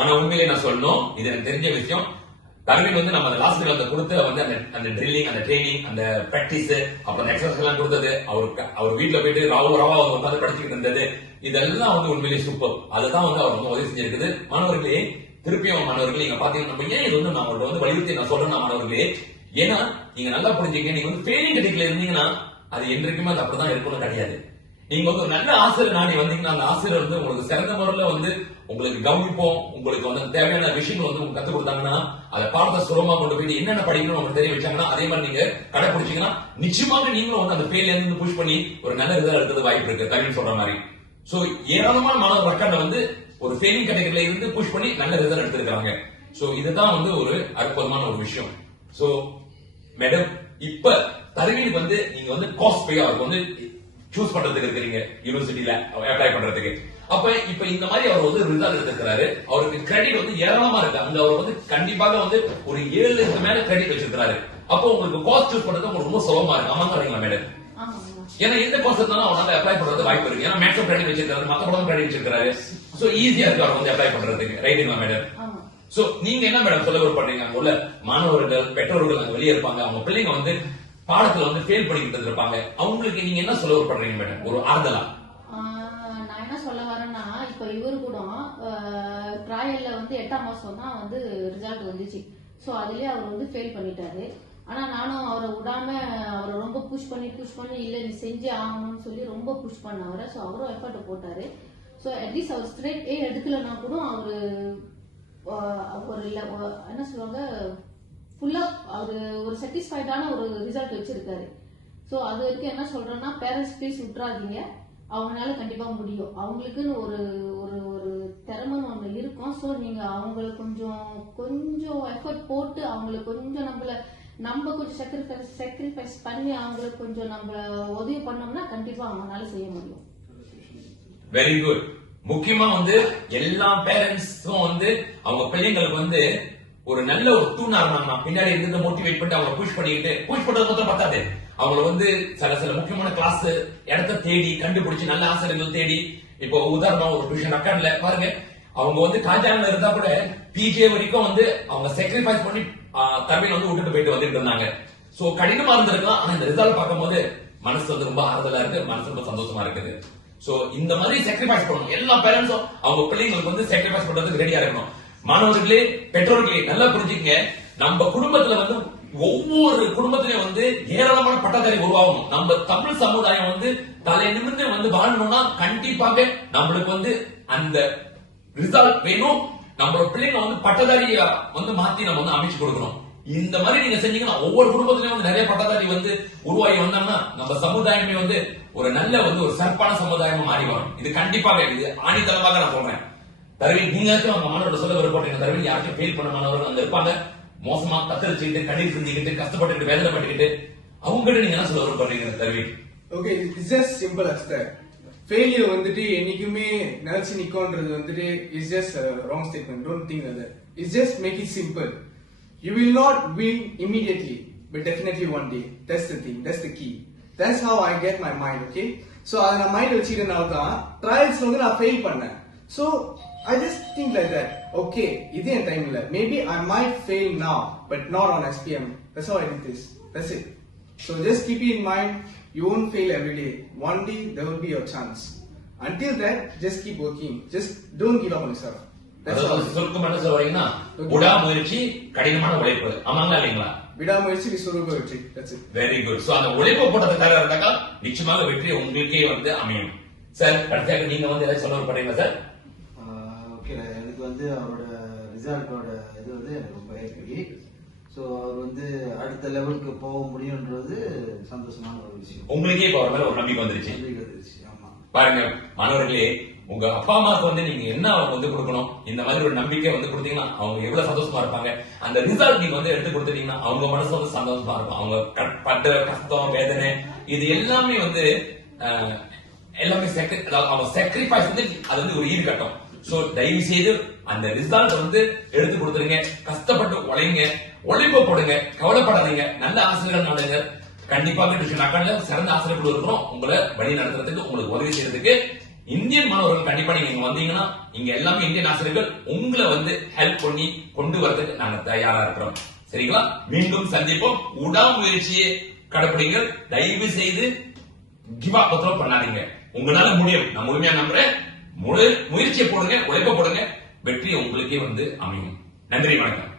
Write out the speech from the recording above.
ஆனா உண்மையிலே நான் சொல்லணும், இது எனக்கு தெரிஞ்ச விஷயம். தரவின் வந்து நம்ம லாஸ்ட் அந்த கொடுத்த வந்து அந்த ட்ரில்லிங், அந்த ட்ரைனிங், அந்த பிராக்டிஸ், அப்புறம் எக்ஸசைஸ் எல்லாம் கொடுத்தது, அவர் வீட்டுல போயிட்டு ராவா உட்காந்து படிச்சுக்கிட்டு இருந்தது, இதெல்லாம் வந்து உண்மையிலேயே சூப்பர். அதுதான் வந்து அவர் வந்து உதவி செஞ்சிருக்குது. மாணவர்களே, திருப்பியும் மாணவர்களே, நீங்க பாத்தீங்கன்னா நம்ம ஏன் இது வந்து நான் உங்கள்ட்ட வந்து வலியுறுத்தி நான் சொல்றேன் மாணவர்களே, ஏன்னா நீங்க நல்லா புரிஞ்சுக்க, நீங்க வந்து ஃபெயிலிங் கேட்டகரியில இருந்தீங்கன்னா அது என்றைக்குமே அது அப்படிதான் இருக்கணும் கிடையாது. நீங்க வந்து ஒரு நல்ல ஆசிரியர் நாடி வந்தீங்கன்னா அந்த ஆசிரியர் வந்து உங்களுக்கு சிறந்த முறையில வந்து உங்களுக்கு கவனிப்போம், உங்களுக்கு வந்து தேவையான விஷயங்கள் வந்து உங்களுக்கு கத்துக் கொடுத்தாங்கன்னா, அதை பாடத்தை சுலபமா கொண்டு போயிட்டு என்னென்ன படிக்கணும் உங்களுக்கு தெரிய வச்சாங்கன்னா, அதே மாதிரி நீங்க கடைபிடிச்சீங்கன்னா நிச்சயமாக நீங்களும் வந்து அந்த ஃபெயில இருந்து புஷ் பண்ணி ஒரு நல்ல ரிசல்ட் எடுக்கிறது வாய்ப்பு இருக்கு. தவிர சொல்ற மாதிரி சோ ஏராளமான மாணவர் ரெக்கார்ட்ல வந்து ஒரு ஃபெயிலிங் கேட்டகரியில இருந்து புஷ் பண்ணி நல்ல ரிசல்ட் எடுத்திருக்காங்க. சோ இதுதான் வந்து ஒரு அற்புதமான ஒரு விஷயம். சோ மேடம், இப்ப தருவீனுக்கு வந்து நீங்க வந்து காஸ்ட் பே அவருக்கு வந்து சூஸ் பண்றதுக்கு இருக்கிறீங்க யூனிவர்சிட்டியில அப்ளை பண்றதுக்கு. அப்ப இப்ப இந்த மாதிரி அவர் வந்து ரிசல்ட் எடுத்திருக்கிறாரு, அவருக்கு கிரெடிட் வந்து ஏராளமா இருக்கு. அங்க அவர் வந்து கண்டிப்பாக வந்து ஒரு 7க்கு மேல கிரெடிட் வச்சிருக்காரு. அப்போ உங்களுக்கு காஸ்ட் சூஸ் பண்றது உங்களுக்கு ரொம்ப சுலபமா இருக்கு. ஆமாங்க வரீங்களா மேடம்? ஏன்னா எந்த கோர்ஸ் இருந்தாலும் அவனால அப்ளை பண்றது வாய்ப்பு இருக்கு. ஏன்னா மேக்ஸிமம் கிரெடிட் வச்சிருக்காரு, மத்த படம் கிரெடிட் வச்சிருக்காரு. சோ ஈஸியா இருக்கு அவர் வந்து அப்ளை பண்றதுக்கு. ரைட்டுங்களா மேடம்? சோ நீங்க என்ன மேடம் சொல்ல விருப்பப்படுறீங்க? அங்க உள்ள மாணவர்கள், பெற்றோர்கள் அங்க வெளியே இருப்பாங்க, அவங்க பிள்ளைங்க வந்து பாடத்துல வந்து ஃபெயில் பண்ணிக்கிட்டு இருப்பாங்க, அவங்களுக்கு நீங்க என்ன சொல்ல விருப்பப்படுறீங்க மேடம்? ஒரு ஆறுதலா. நான் என்ன சொல்ல வரேன்னா, இப்ப இவரு கூட ட்ரையல்ல வந்து 8ஆம் மாசம் தான் வந்து ரிசல்ட் வந்துச்சு. சோ அதுலயே அவர் வந்து ஃபெயில் பண்ணிட்டாரு. ஆனா நானும் அவரை விடாம அவரை ரொம்ப புஷ் பண்ணி இல்ல நீ செஞ்சே ஆகணும்னு சொல்லி ரொம்ப புஷ் பண்ண அவரை. சோ அவரும் எஃபர்ட் போட்டாரு. சோ அட்லீஸ்ட் அவர் ஸ்ட்ரெயிட் ஏ எடுக்கலன்னா கூட அவரு ஒரு என்ன சொல்லுவாங்க, ஃபுல்லா அவரு ஒரு சாட்டிஸ்ஃபைடான ஒரு ரிசல்ட் வச்சிருக்காரு. சோ அது வரைக்கும் என்ன சொல்றேன்னா, பேரண்ட்ஸ் ப்ளீஸ் விட்டுறாதீங்க, அவங்களால கண்டிப்பா முடியும். அவங்களுக்குன்னு ஒரு ஒரு ஒரு திறமைன்னு ஒண்ணு இருக்கும். சோ நீங்க அவங்களுக்கு கொஞ்சம் எஃபர்ட் போட்டு அவங்களுக்கு கொஞ்சம் நம்ம கொஞ்சம் சாக்ரிஃபைஸ் பண்ணி அவங்களுக்கு கொஞ்சம் நம்ம உதவி பண்ணோம்னா கண்டிப்பா அவங்களால செய்ய முடியும். Very good. முக்கியமா வந்து எல்லா பேரண்ட்ஸும் வந்து அவங்க பிள்ளைங்களுக்கு வந்து ஒரு நல்ல ஒரு தூணா இருந்தாங்க, பின்னாடி இருந்து மோட்டிவேட் பண்ணிட்டு அவங்க புஷ் பண்றது மட்டும் பத்தாது, அவங்களை வந்து சில முக்கியமான கிளாஸ் இடத்த தேடி கண்டுபிடிச்சு நல்ல ஆசிரியர்கள் தேடி, இப்போ உதாரணம் ஒரு டியூஷன் அக்காட்ல பாருங்க, அவங்க வந்து காஞ்சாங்கல இருந்தா கூட பிஜே வரைக்கும் வந்து அவங்க சாக்ரிஃபைஸ் பண்ணி தமிழ் வந்து விட்டுட்டு போயிட்டு வந்துட்டு இருந்தாங்க. சோ கடினமா இருந்திருக்கலாம், ஆனா இந்த ரிசல்ட் பார்க்கும்போது மனசு வந்து ரொம்ப ஆறுதலா இருக்கு, மனசு ரொம்ப சந்தோஷமா இருக்குது. சோ இந்த மாதிரி சாக்ரிஃபைஸ் பண்ணணும். எல்லா பேரண்ட்ஸும் அவங்க பிள்ளைங்களுக்கு வந்து சாக்ரிஃபைஸ் பண்றதுக்கு ரெடியா இருக்கணும். மாணவர்களே, பெற்றோர்களே, நல்லா புரிஞ்சுக்கங்க, நம்ம குடும்பத்துல வந்து ஒவ்வொரு குடும்பத்திலயும் வந்து ஏராளமான பட்டதாரி உருவாகணும். நம்ம தமிழ் சமுதாயம் வந்து தலை நிமிர்ந்து வந்து வாழணும்னா கண்டிப்பாக நம்மளுக்கு வந்து அந்த ரிசல்ட் வேணும். நம்மளோட பிள்ளைங்க வந்து பட்டதாரியா வந்து மாத்தி நம்ம வந்து அமைச்சு கொடுக்கணும். இந்த மாதிரி நீங்க செஞ்சீங்கன்னா ஒவ்வொரு குடும்பத்திலயும் வந்து நிறைய பட்டதாரி வந்து உருவாகி வந்தாங்கன்னா நம்ம சமுதாயமே வந்து ஒரு நல்ல வந்து ஒரு சிறப்பான சமுதாயமா மாறி வரும். இது கண்டிப்பாக, இது ஆணித்தளமாக நான் சொல்றேன். தருவின் நீங்க அவங்க மாணவர்கள் சொல்ல விருப்பப்பட்டீங்க, தருவின் யாருக்கும் ஃபெயில் பண்ண மாணவர்கள் அங்க இருப்பாங்க, மோசமா கத்தரிச்சுக்கிட்டு கண்ணீர் செஞ்சுக்கிட்டு கஷ்டப்பட்டுக்கிட்டு வேதனைப்பட்டுக்கிட்டு, அவங்க கிட்ட நீங்க என்ன சொல்ல விருப்பப்படுறீங்க தருவின்? Okay, it's just simple as that. Failure வந்துட்டு என்னைக்குமே நினைச்சு நிக்கோன்றது வந்துட்டு is just wrong statement. Don't think that. It's just make it simple. You will not win immediately, but definitely one day. That's the thing. That's the key. That's how I get my mind. Okay. So அதை நான் mind வச்சுக்கிறனால தான் ட்ரையல்ஸ்ல வந்து நான் fail பண்ணேன். So I just think like that. Okay, இது என் time இல்ல. Maybe I might fail now, but not on SPM. That's how I did this. That's it. So just keep it in mind. You won't fail every day. One day there will be your chance. Until that, just keep working. Just don't give up on yourself. சுருக்கம் என்ன சொல்றீங்கன்னா, விடாமுயற்சி கடினமான உழைப்பு. ஆமாங்களா இல்லைங்களா? விடாமுயற்சி விஸ்வரூப வெற்றி. That's it. Very good. So அந்த உழைப்பு போட்டது தயாரா இருந்தாக்கா நிச்சயமாக வெற்றி உங்களுக்கே வந்து அமையும். சார், அடுத்ததாக நீங்க வந்து ஏதாவது சொல்ல விருப்பப்படுறீங்களா சார்? ஓகே, எனக்கு வந்து அவரோட ரிசல்ட்டோட இது வந்து எனக்கு ரொம்ப ஹாப்பி. ஸோ அவர் வந்து அடுத்த லெவலுக்கு போக முடியும்ன்றது சந்தோஷமான ஒரு விஷயம். உங்களுக்கே இப்போ அவர் மேல ஒரு நம்பிக்கை வந்துருச்சு. ஆமா, பாருங்க மாணவர்களே, உங்க அப்பா அம்மாவுக்கு வந்து நீங்க என்ன வந்து கொடுக்கணும், இந்த மாதிரி ஒரு நம்பிக்கை வந்து கொடுத்தீங்கன்னா அவங்க எவ்வளவு சந்தோஷமா இருப்பாங்க. அந்த ரிசல்ட் நீங்க வந்து எடுத்து கொடுத்துட்டீங்கன்னா அவங்க மனசு வந்து சந்தோஷமா இருக்கும். அவங்க பட்ட கஷ்டம், வேதனை, இது எல்லாமே வந்து எல்லாமே அவங்க சாக்ரிஃபைஸ் வந்து அது வந்து ஒரு ஈடுகட்டும். சோ தயவு செய்து அந்த ரிசல்ட் வந்து எடுத்து கொடுத்துருங்க. கஷ்டப்பட்டு உழைங்க, உழைப்பு போடுங்க, கவலைப்படாதீங்க. நல்ல ஆசிரியர்கள் நாடுங்க. கண்டிப்பாக டியூஷன் அகாடமில சிறந்த ஆசிரியர்கள் இருக்கிறோம் உங்களை வழி நடத்துறதுக்கு, உங்களுக்கு உதவி செய்யறதுக்கு. இந்தியன் மாணவர்கள் கண்டிப்பா நீங்க இங்க வந்தீங்கன்னா இங்க எல்லாமே இந்தியன் ஆசிரியர்கள் உங்களை வந்து ஹெல்ப் பண்ணி கொண்டு வரதுக்கு நாங்க தயாரா இருக்கிறோம். சரிங்களா? மீண்டும் சந்திப்போம். உடாமுயற்சியை கடைபிடிங்கள். தயவு செய்து கிவ் அப் பண்ணாதீங்க. உங்களால முடியும். நான் முழுமையா நம்புறேன். முயற்சியை போடுங்க, உழைப்ப போடுங்க. வெற்றி உங்களுக்கே வந்து அமையும். நன்றி, வணக்கம்.